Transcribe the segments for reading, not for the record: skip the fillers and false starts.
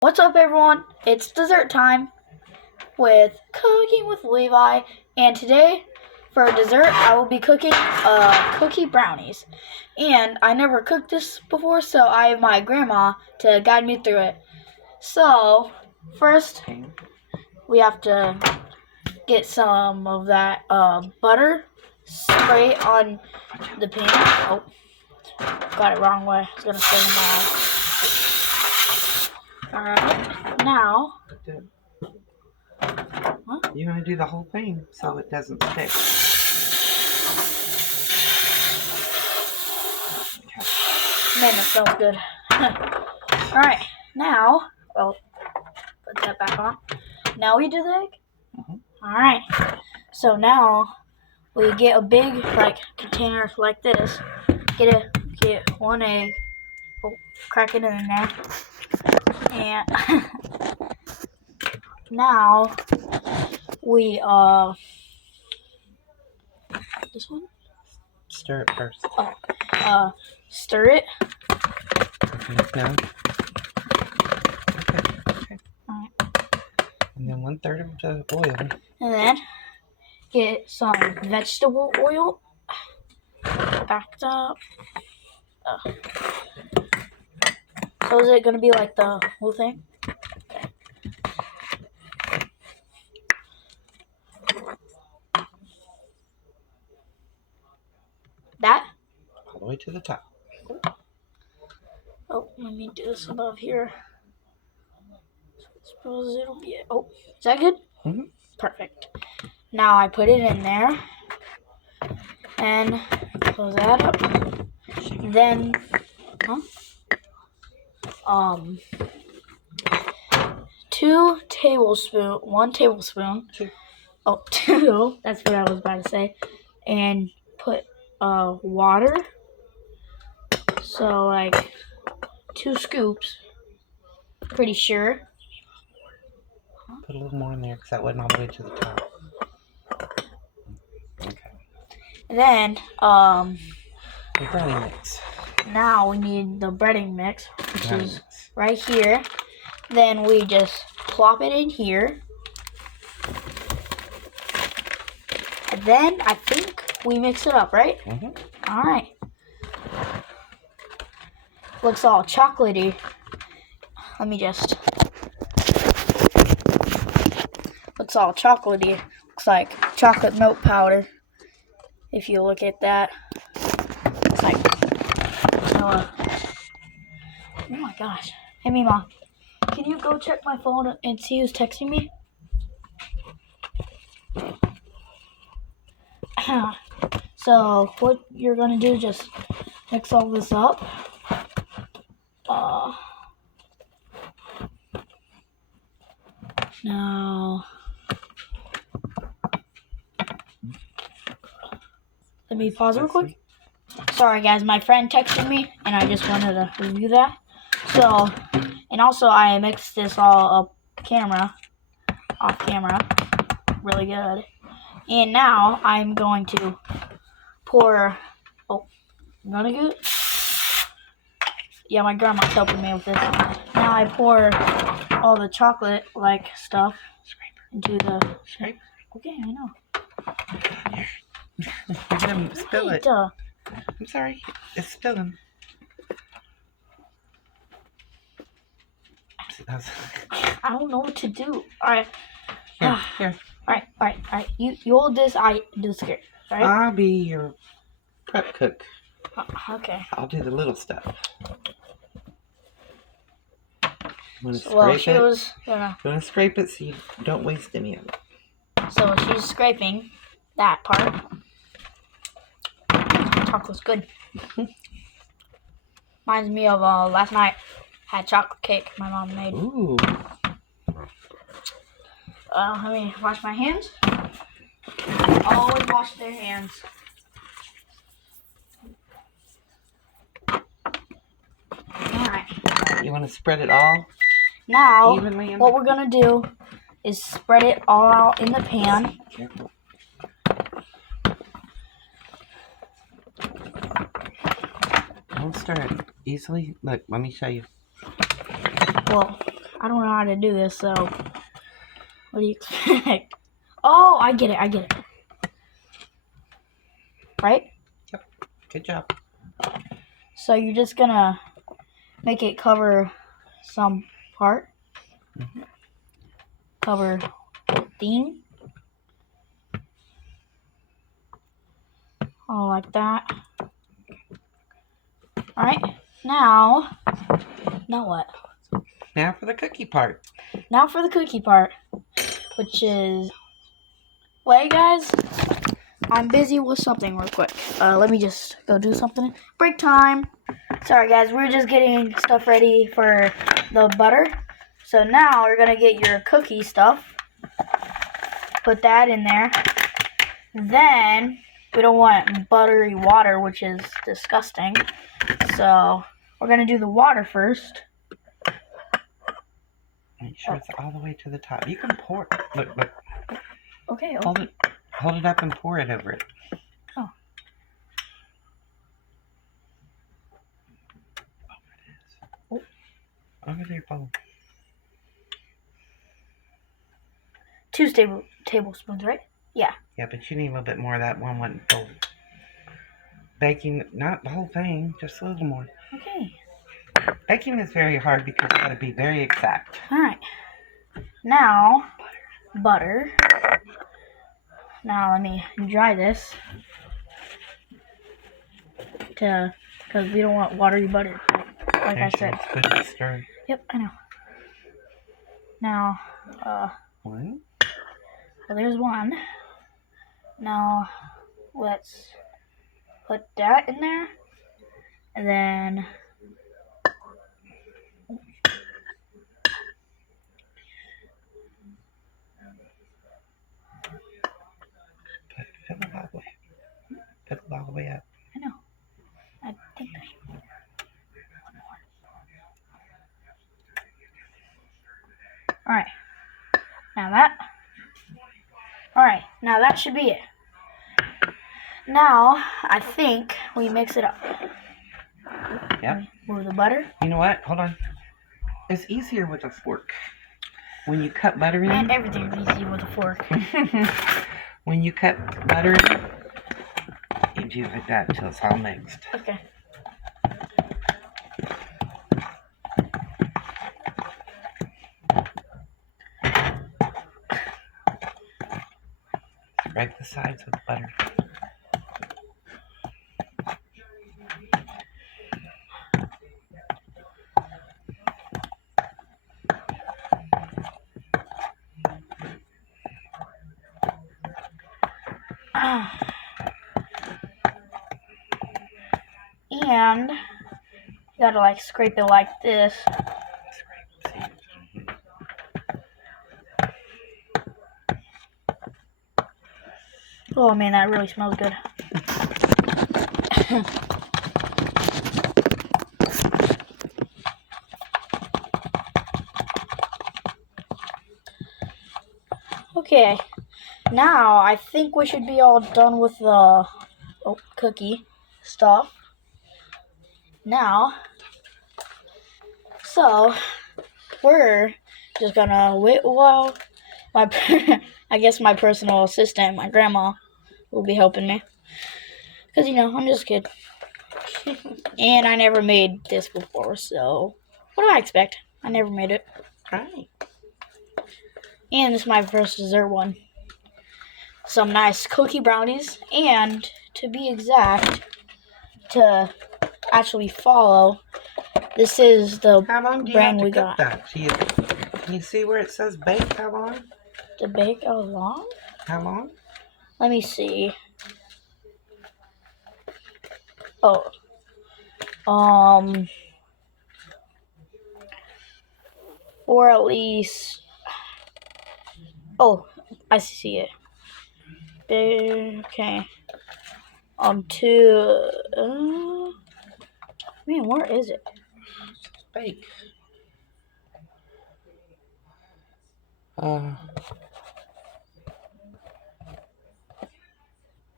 What's up, everyone? It's dessert time with Cooking with Levi, and today for dessert I will be cooking cookie brownies. And I never cooked this before, so I have my grandma to guide me through it. So first we have to get some of that butter, spray it on the pan. Oh, got it wrong way. I was gonna spray it in my eye. Alright, now. You're going to do the whole thing so it doesn't stick. Okay. Man, that smells good. Alright, now, put that back on. Now we do the egg? Mm-hmm. Alright, so now we get a big container like this. Get one egg. Oh, crack it in there. And now we, this one? Stir it first. Stir it. No. Okay. Alright. And then 1/3 of the oil. And then get some vegetable oil. Backed up. So is it going to be like the whole thing? Okay. That? All the way to the top. Oh, let me do this above here. Suppose it'll be it. Oh, is that good? Mm-hmm. Perfect. Now I put it in there. And close that up. Then, 1 tablespoon. 2. Oh, 2. That's what I was about to say. And put water. So like 2 scoops. Pretty sure. Put a little more in there because that wasn't all the way to the top. Okay. And then The brownie mix. now we need the breading mix, which is right here. Then we just plop it in here. And then I think we mix it up, right? Mm-hmm. All right. Looks all chocolatey. Let me just. Looks all chocolatey. Looks like chocolate milk powder. If you look at that. It's like. Oh my gosh. Hey, Mima. Can you go check my phone and see who's texting me? So what you're gonna do is just mix all this up. Now let me pause real quick. Sorry guys, my friend texted me and I just wanted to review that. So, and also I mixed this all up off camera, really good. And now I'm going to pour, vinegar. Yeah, my grandma's helping me with this. Now I pour all the chocolate stuff into the Scrape. Okay, I know. You're gonna spill it. I'm sorry. It's spilling. I don't know what to do. Alright. Here. Alright. You hold this, I do the script. Alright? I'll be your prep cook. Okay. I'll do the little stuff. I'm gonna Well, scrape it. gonna. I'm gonna scrape it so you don't waste any of it. So she's scraping that part. Chocolate's good. Reminds me of last night. Had chocolate cake my mom made. Ooh. Let me wash my hands. Always wash their hands. Alright. You want to spread it all Now, evenly? what we're going to do is spread it all out in the pan. Careful. Don't stir it easily. Look, let me show you. Well, I don't know how to do this, so what do you expect? Oh, I get it. Right? Yep. Good job. So you're just gonna make it cover some part. Mm-hmm. Cover theme. Oh, like that. Alright, now what? Now for the cookie part. Now for the cookie part, which is, wait guys, I'm busy with something real quick. Let me just go do something. Break time. Sorry guys, we're just getting stuff ready for the butter. So now we're gonna get your cookie stuff. Put that in there. Then we don't want buttery water, which is disgusting. So we're gonna do the water first. Make sure it's all the way to the top. You can pour it. Look. Okay. Hold it up and pour it over it. Oh. Over there, bowl. 2 tablespoons, right? Yeah. Yeah, but you need a little bit more of that one bowl. Baking, not the whole thing, just a little more. Okay. Baking is very hard because you gotta be very exact. Alright. Now, butter. Now let me dry this. Because we don't want watery butter, like I said. Good and stir. Yep, I know. Now, One. well, there's one. Now, let's put that in there. And then, Fill it all the way. Fill it all the way up. I know. I think I should. Alright. Now that should be it. Now, I think we mix it up. Yep. Move the butter. You know what? Hold on. It's easier with a fork. When you cut butter in. And everything's easy with a fork. When you cut butter in, you do like that until it's all mixed. Okay. Spread the sides with butter. And you gotta like scrape it like this. Oh man, that really smells good. Okay, now I think we should be all done with the cookie stuff. Now, so we're just gonna wait while I guess my personal assistant, my grandma, will be helping me. Because, you know, I'm just a kid. And I never made this before, so what do I expect? I never made it. Right. And this is my first dessert one. Some nice cookie brownies. And, to be exact, to actually follow, this is the How long do you brand have to we cook got. that? Can you see where it says bake? How long? To bake how long? How long? Let me see. Or at least. Oh, I see it. Okay. Man, where is it? Bake.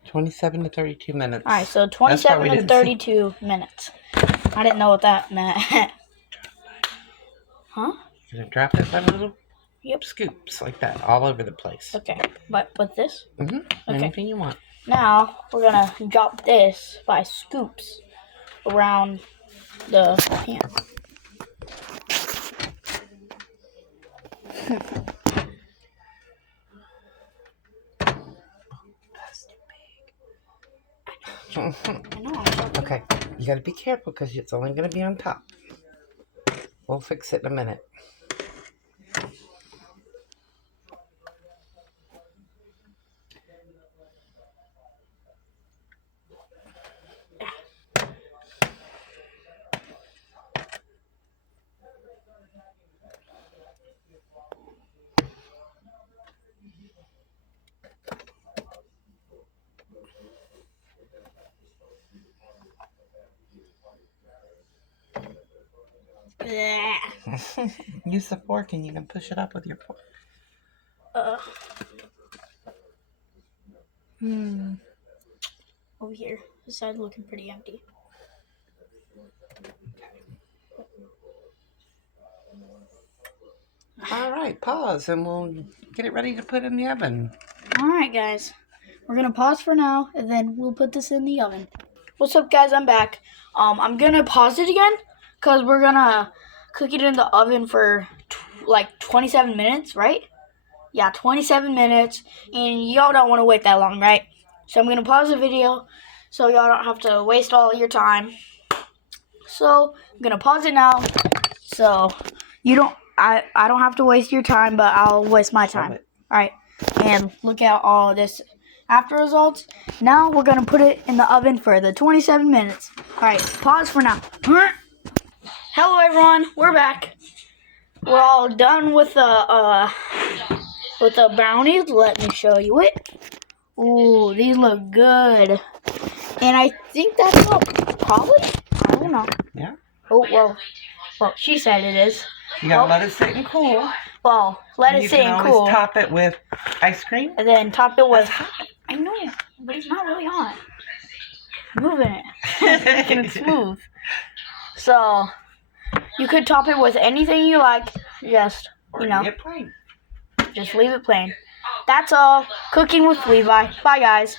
27 to 32 minutes. Alright, so 27 to didn't 32 minutes. I didn't know what that meant. Huh? Gonna drop it by little Yep. scoops like that all over the place. Okay. But with this? Mm-hmm. Okay. Anything you want. Now we're gonna drop this by scoops around the pan. I know. Okay, you gotta be careful because it's only gonna be on top. We'll fix it in a minute. Use the fork and you can push it up with your fork. Over here, this side's looking pretty empty. All right, pause and we'll get it ready to put in the oven. All right, guys, we're gonna pause for now, and then we'll put this in the oven. What's up, guys? I'm back. I'm gonna pause it again because we're gonna cook it in the oven for like 27 minutes, right? Yeah, 27 minutes, and y'all don't want to wait that long, right? So I'm gonna pause the video so y'all don't have to waste all your time. So I'm gonna pause it now, so I don't have to waste your time, but I'll waste my time. All right, and look at all this after results. Now we're gonna put it in the oven for the 27 minutes. All right, pause for now. Hello, everyone. We're back. We're all done with the brownies. Let me show you it. Ooh, these look good. And I think that's all. Probably. I don't know. Yeah. Oh well. Well, she said it is. You gotta let it sit and cool. Well, let it sit and You can cool. always top it with ice cream. And then top it with. That's hot. I know, but it's not really hot. Moving it, making it smooth. So you could top it with anything you like. Just Leave it plain. just leave it plain. That's all. Cooking with Levi. Bye, guys.